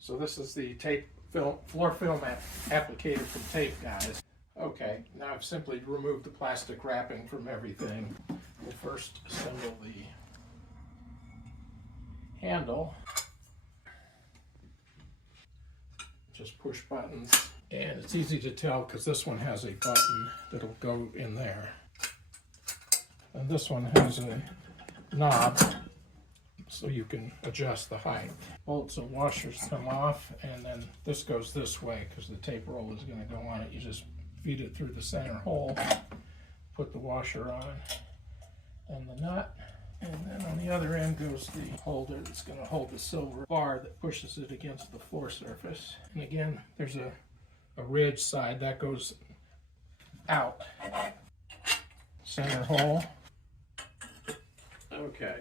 So this is the floor film applicator from Tape Guys. Okay, now I've simply removed the plastic wrapping from everything. We'll first assemble the handle. Just push buttons. And it's easy to tell because this one has a button that'll go in there. And this one has a knob so you can adjust the height. Bolts and washers come off, and then this goes this way because the tape roll is going to go on it. You just feed it through the center hole, put the washer on, and the nut. And then on the other end goes the holder that's going to hold the silver bar that pushes it against the floor surface. And again, there's a ridge side that goes out. Center hole. Okay.